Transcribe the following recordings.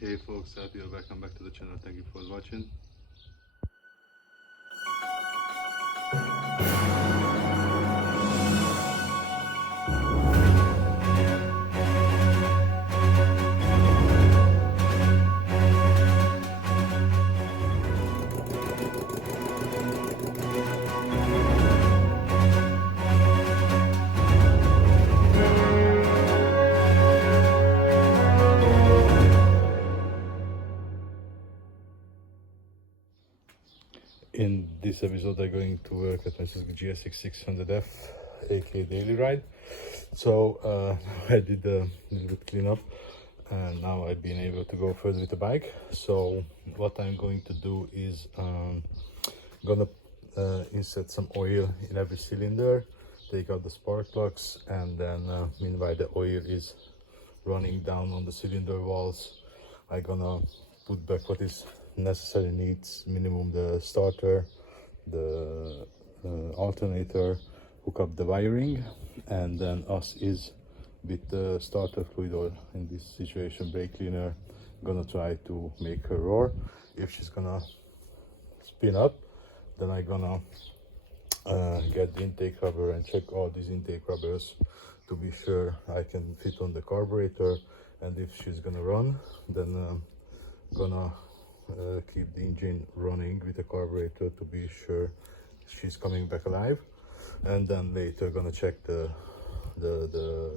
Hey folks, happy you're welcome back to the channel. Thank you for watching. In this episode I'm going to work at my Suzuki GSX600F, aka daily ride. So I did a little bit cleanup and now I've been able to go further with the bike. So what I'm going to do is gonna insert some oil in every cylinder, take out the spark plugs, and then meanwhile the oil is running down on the cylinder walls, I'm gonna put back what is necessary needs, minimum the starter, the alternator, hook up the wiring, and then us is with the starter fluid, or in this situation brake cleaner, gonna try to make her roar. If she's gonna spin up, then I'm gonna get the intake rubber and check all these intake rubbers to be sure I can fit on the carburetor. And if she's gonna run, then gonna keep the engine running with the carburetor to be sure she's coming back alive. And then later gonna check the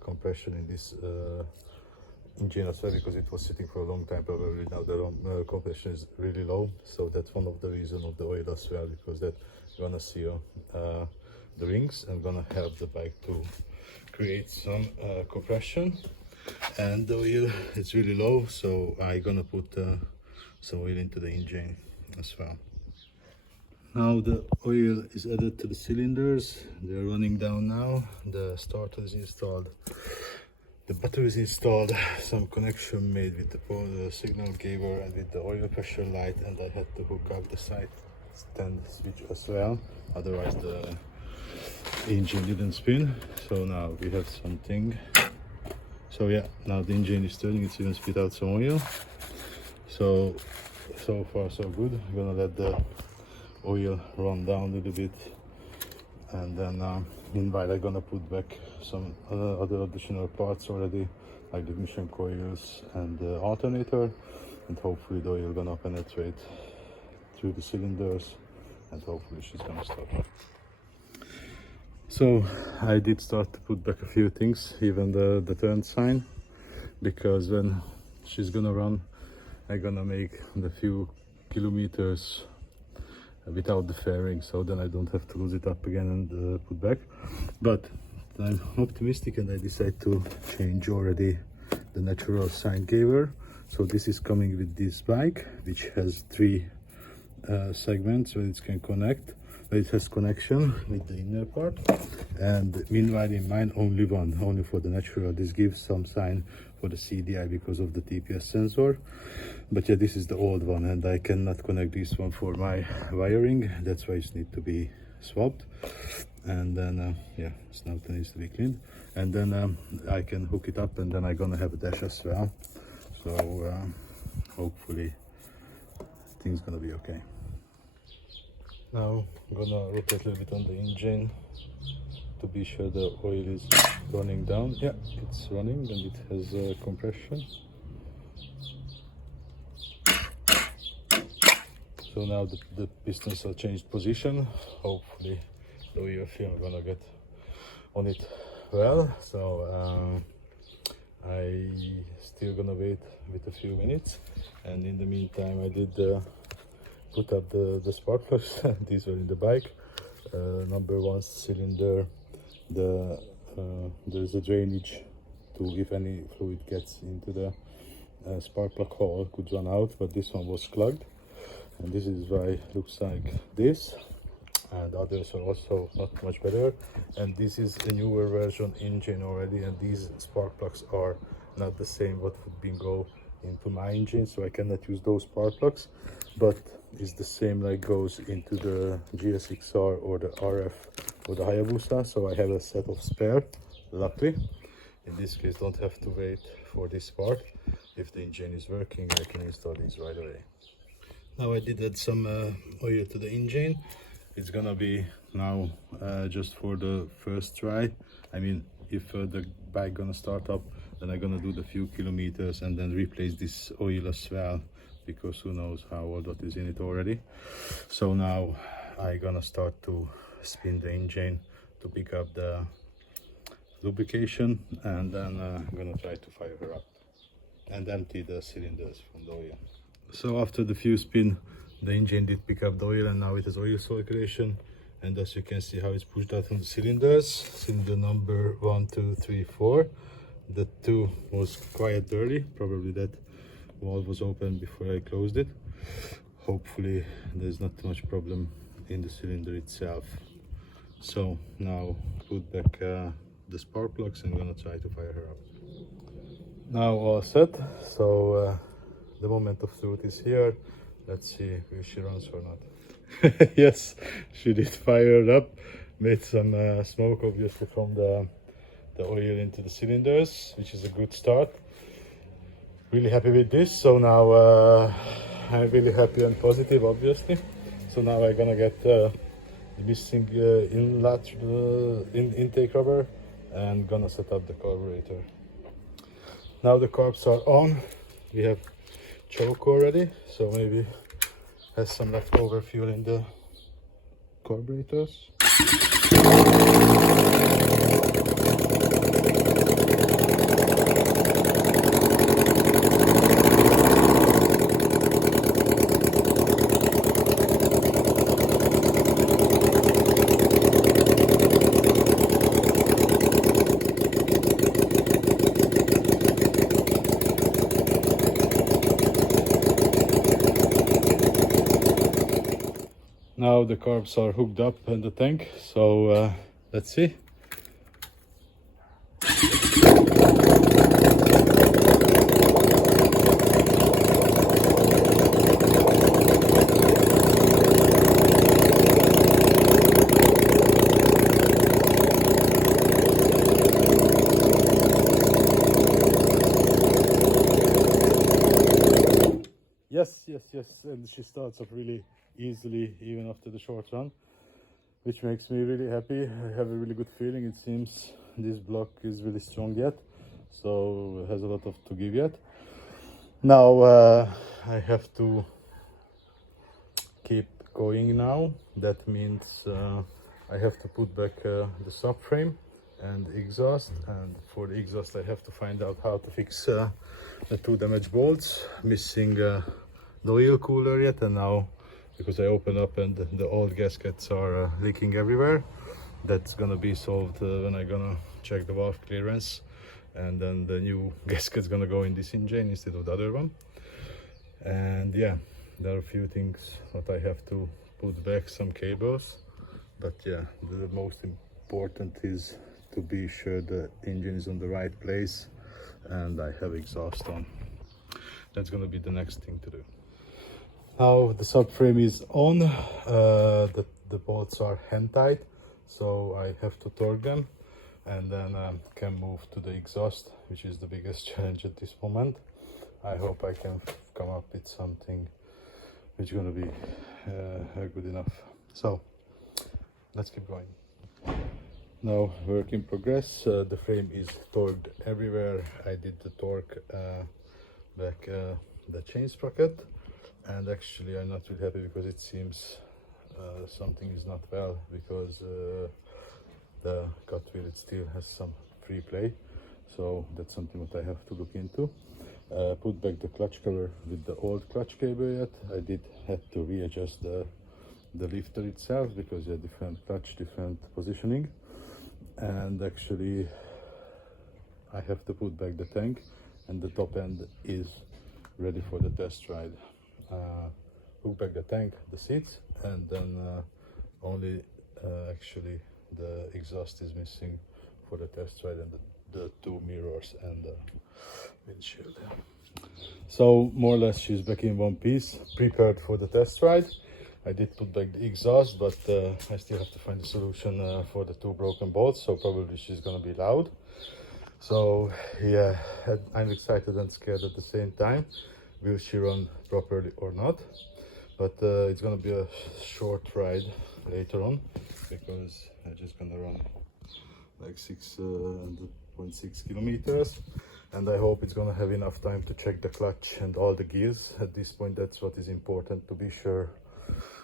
compression in this engine as well, because it was sitting for a long time. Probably now the compression is really low, so that's one of the reasons of the oil as well, because that gonna seal the rings and gonna help the bike to create some compression. And the oil is really low, so I'm gonna put some oil into the engine as well. Now the oil is added to the cylinders, they're running down now, the starter is installed, the battery is installed, some connection made with the signal giver and with the oil pressure light, and I had to hook up the side stand switch as well, otherwise the engine didn't spin. So now we have something. So yeah, now the engine is turning, it's even spit out some oil. So far so good. I'm gonna let the oil run down a little bit, and then meanwhile I'm gonna put back some other additional parts already, like the mission coils and the alternator, and hopefully the oil gonna penetrate through the cylinders and hopefully she's gonna stop. So I did start to put back a few things, even the turn sign, because when she's gonna run I'm gonna make the few kilometers without the fairing, so then I don't have to lose it up again and put back. But I'm optimistic and I decide to change already the natural sign giver. So this is coming with this bike, which has 3 segments where it can connect. It has connection with the inner part, and meanwhile in mine only one, only for the natural. This gives some sign for the CDI because of the TPS sensor. But yeah, this is the old one and I cannot connect this one for my wiring, that's why it needs to be swapped. And then yeah, snout needs to be cleaned, and then I can hook it up, and then I'm gonna have a dash as well. So hopefully things gonna be okay. Now I'm gonna rotate a little bit on the engine to be sure the oil is running down. Yeah, it's running and it has compression. So now the pistons are changed position. Hopefully the oil film gonna get on it well. So I still gonna wait with a few minutes, and in the meantime I did put up the spark plugs. These were in the bike. Number 1 cylinder, there's a drainage to, if any fluid gets into the spark plug hole, could run out, but this one was clogged, and this is why it looks like this. And others are also not much better, and this is a newer version engine already, and these spark plugs are not the same what would be go into my engine, so I cannot use those spark plugs, but it's the same like goes into the GSX-R or the RF or the Hayabusa. So I have a set of spare, luckily. In this case don't have to wait for this part. If the engine is working, I can install these right away. Now I did add some oil to the engine. It's gonna be now just for the first try. I mean, if the bike gonna start up, then I'm gonna do the few kilometers and then replace this oil as well, because who knows how old what is in it already. So now I'm gonna start to spin the engine to pick up the lubrication, and then I'm gonna try to fire her up and empty the cylinders from the oil. So after the few spin, the engine did pick up the oil, and now it has oil circulation. And as you can see how it's pushed out from the cylinders. Cylinder number 1, 2, 3, 4. The 2 was quite dirty. Probably that valve was open before I closed it. Hopefully there's not too much problem in the cylinder itself. So now put back the spark plugs, and I'm gonna try to fire her up. Now all set. So the moment of truth is here. Let's see if she runs or not. Yes, she did fire up, made some smoke obviously from the oil into the cylinders, which is a good start. Really happy with this. So now I'm really happy and positive obviously. So now I'm gonna get the missing intake rubber and gonna set up the carburetor. Now the carbs are on. We have choke already, so maybe has some leftover fuel in the carburetors. Now the carbs are hooked up in the tank, so let's see. Yes, and she starts up really easily even after the short run, which makes me really happy. I have a really good feeling. It seems this block is really strong yet, so it has a lot of to give yet. Now I have to keep going now. That means I have to put back the subframe and exhaust, and for the exhaust I have to find out how to fix the 2 damaged bolts, missing the oil cooler yet, and now because I opened up and the old gaskets are leaking everywhere. That's gonna be solved when I'm gonna check the valve clearance, and then the new gasket's gonna go in this engine instead of the other one. And yeah, there are a few things that I have to put back, some cables, but yeah, the most important is to be sure the engine is on the right place and I have exhaust on. That's gonna be the next thing to do. Now the subframe is on, the bolts are hand tight, so I have to torque them and then can move to the exhaust, which is the biggest challenge at this moment. I hope I can come up with something which is going to be good enough. So let's keep going. Now work in progress. The frame is torqued everywhere. I did the torque back the chain sprocket, and actually I'm not really happy because it seems something is not well, because the cut wheel it still has some free play, so that's something that I have to look into. Put back the clutch cover with the old clutch cable yet. I did have to readjust the lifter itself because yeah, different clutch, different positioning, and actually I have to put back the tank, and the top end is ready for the test ride. Hook back the tank, the seats, and then only actually the exhaust is missing for the test ride, and the 2 mirrors and the windshield. So more or less she's back in one piece, prepared for the test ride. I did put back the exhaust, but I still have to find a solution for the 2 broken bolts, so probably she's gonna be loud. So yeah, I'm excited and scared at the same time. Will she run properly or not? But it's gonna be a short ride later on, because I'm just gonna run like 6.6 kilometers, and I hope it's gonna have enough time to check the clutch and all the gears. At this point, that's what is important, to be sure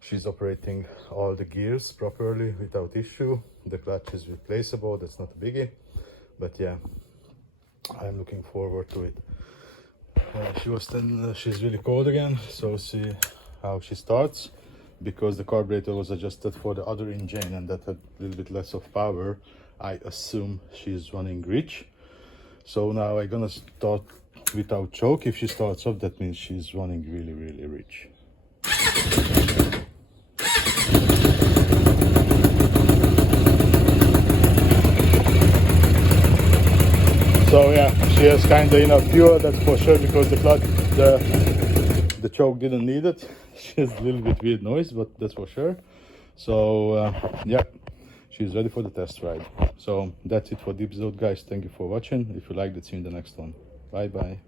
she's operating all the gears properly without issue. The clutch is replaceable, that's not a biggie, but yeah, I'm looking forward to it. She's really cold again, so see how she starts, because the carburetor was adjusted for the other engine and that had a little bit less of power. I assume she's running rich. So now I'm gonna start without choke. If she starts up, that means she's running really rich. So yeah, she has kind of enough fuel, that's for sure, because the choke didn't need it. She has a little bit weird noise, but that's for sure. So yeah, she's ready for the test ride. So that's it for the episode, guys. Thank you for watching. If you liked it, see you in the next one. Bye bye.